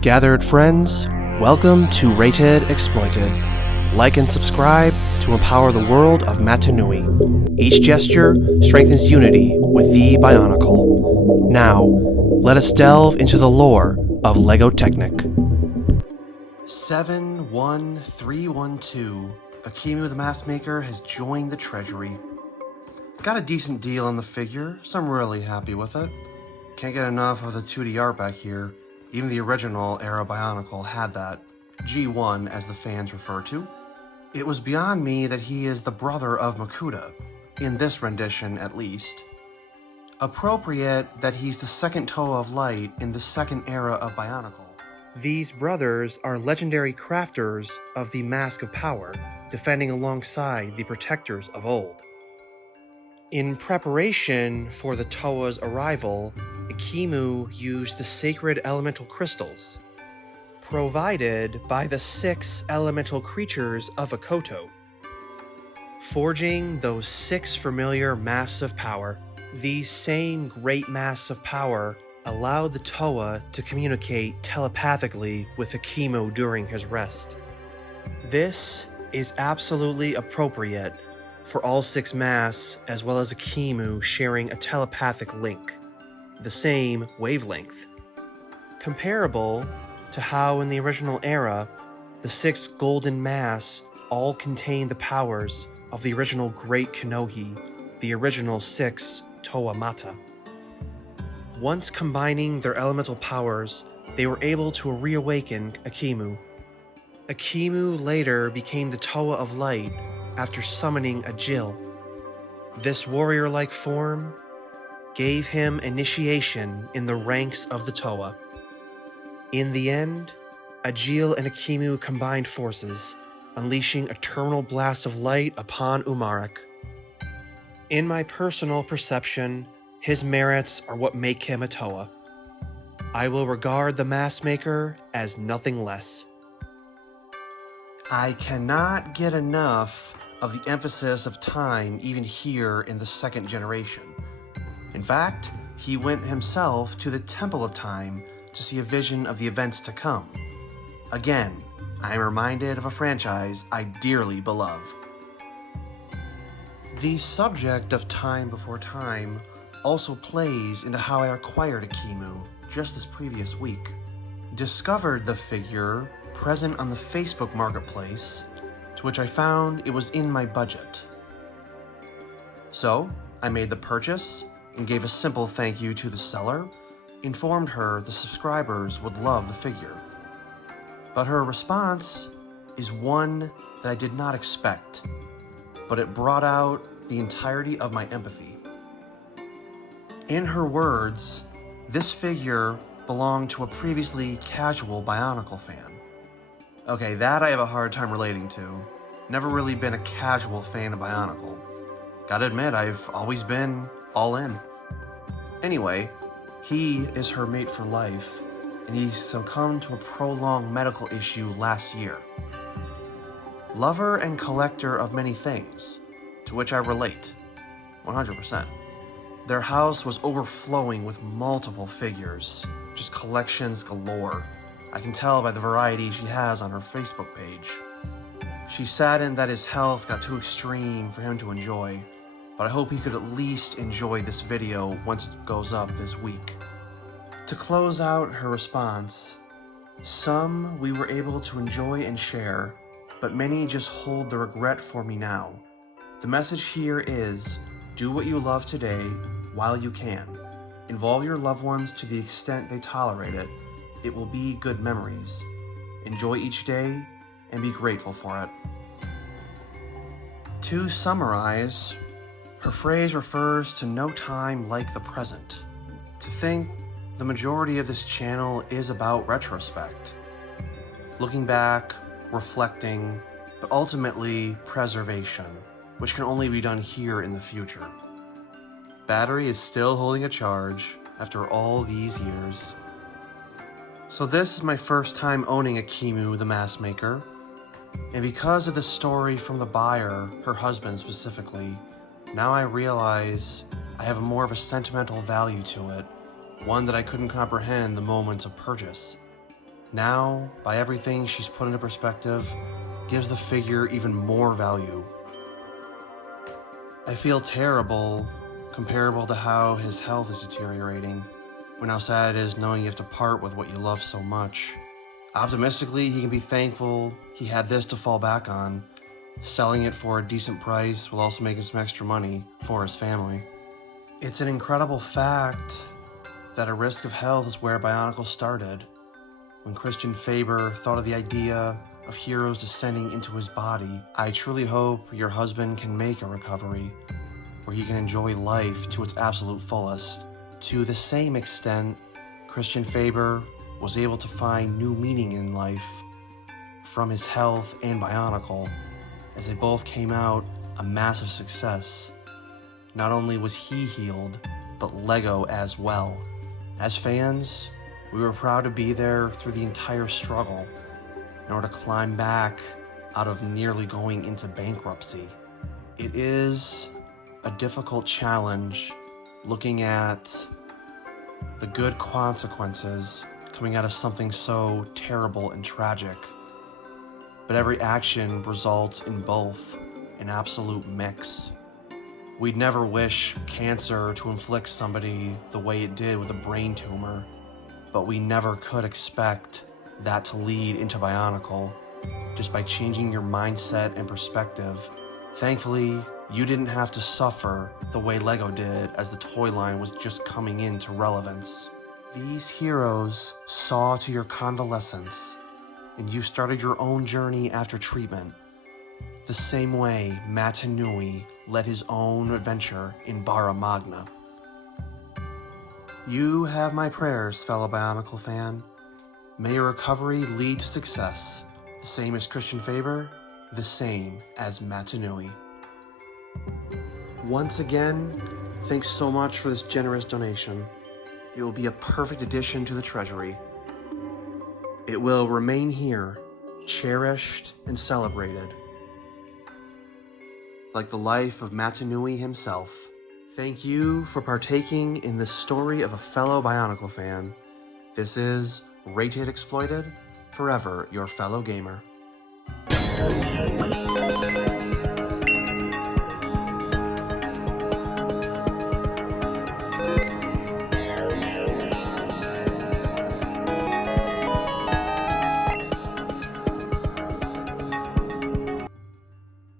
Gathered friends, welcome to Rated Exploited. Like and subscribe to empower the world of Matanui. Each gesture strengthens unity with the Bionicle. Now, let us delve into the lore of LEGO Technic. 71312, Ekimu the Mask Maker has joined the treasury. Got a decent deal on the figure, so I'm really happy with it. Can't get enough of the 2D art back here. Even the original era Bionicle had that. G1 as the fans refer to. It was beyond me that he is the brother of Makuta, in this rendition at least. Appropriate that he's the second Toa of Light in the second era of Bionicle. These brothers are legendary crafters of the Mask of Power, defending alongside the protectors of old. In preparation for the Toa's arrival, Ekimu used the sacred elemental crystals, provided by the 6 elemental creatures of Akoto, forging those 6 familiar masks of power. These same great masks of power allowed the Toa to communicate telepathically with Ekimu during his rest. This is absolutely appropriate for all 6 masks, as well as Ekimu sharing a telepathic link, the same wavelength. Comparable to how in the original era, the 6 golden masks all contained the powers of the original Great Kanohi, the original 6 Toa Mata. Once combining their elemental powers, they were able to reawaken Ekimu. Ekimu later became the Toa of Light after summoning a Jill. This warrior-like form gave him initiation in the ranks of the Toa. In the end, Ajil and Ekimu combined forces, unleashing a terminal blast of light upon Umarak. In my personal perception, his merits are what make him a Toa. I will regard the Mask Maker as nothing less. I cannot get enough of the emphasis of time even here in the second generation. In fact, he went himself to the Temple of Time to see a vision of the events to come. Again, I am reminded of a franchise I dearly beloved. The subject of time before time also plays into how I acquired Ekimu just this previous week. Discovered the figure present on the Facebook Marketplace, to which I found it was in my budget. So, I made the purchase and gave a simple thank you to the seller, informed her the subscribers would love the figure. But her response is one that I did not expect, but it brought out the entirety of my empathy. In her words, this figure belonged to a previously casual Bionicle fan. Okay, that I have a hard time relating to. Never really been a casual fan of Bionicle. Gotta admit, I've always been all in. Anyway, he is her mate for life, and he succumbed to a prolonged medical issue last year. Lover and collector of many things, to which I relate, 100%. Their house was overflowing with multiple figures, just collections galore. I can tell by the variety she has on her Facebook page. She's saddened that his health got too extreme for him to enjoy, but I hope he could at least enjoy this video once it goes up this week. To close out her response, some we were able to enjoy and share, but many just hold the regret for me now. The message here is, do what you love today while you can. Involve your loved ones to the extent they tolerate it. It will be good memories. Enjoy each day and be grateful for it. To summarize, her phrase refers to no time like the present. To think the majority of this channel is about retrospect. Looking back, reflecting, but ultimately preservation, which can only be done here in the future. Battery is still holding a charge after all these years. So this is my first time owning Ekimu the Mask Maker, and because of the story from the buyer, her husband specifically, now I realize I have more of a sentimental value to it, one that I couldn't comprehend the moment of purchase. Now, by everything she's put into perspective, gives the figure even more value. I feel terrible, comparable to how his health is deteriorating, when how sad it is knowing you have to part with what you love so much. Optimistically, he can be thankful he had this to fall back on. Selling it for a decent price will also make him some extra money for his family. It's an incredible fact that a risk of health is where Bionicle started. When Christian Faber thought of the idea of heroes descending into his body, I truly hope your husband can make a recovery where he can enjoy life to its absolute fullest. To the same extent, Christian Faber was able to find new meaning in life from his health and Bionicle, as they both came out a massive success. Not only was he healed, but Lego as well. As fans, we were proud to be there through the entire struggle in order to climb back out of nearly going into bankruptcy. It is a difficult challenge looking at the good consequences coming out of something so terrible and tragic. But every action results in both an absolute mix. We'd never wish cancer to inflict somebody the way it did with a brain tumor, but we never could expect that to lead into Bionicle just by changing your mindset and perspective. Thankfully, you didn't have to suffer the way Lego did as the toy line was just coming into relevance. These heroes saw to your convalescence, and you started your own journey after treatment, the same way Matanui led his own adventure in Barra Magna. You have my prayers, fellow Bionicle fan. May your recovery lead to success, the same as Christian Faber, the same as Matanui. Once again, thanks so much for this generous donation. It will be a perfect addition to the treasury. It will remain here, cherished and celebrated, like the life of Matanui himself. Thank you for partaking in the story of a fellow Bionicle fan. This is Rated Exploited, forever your fellow gamer.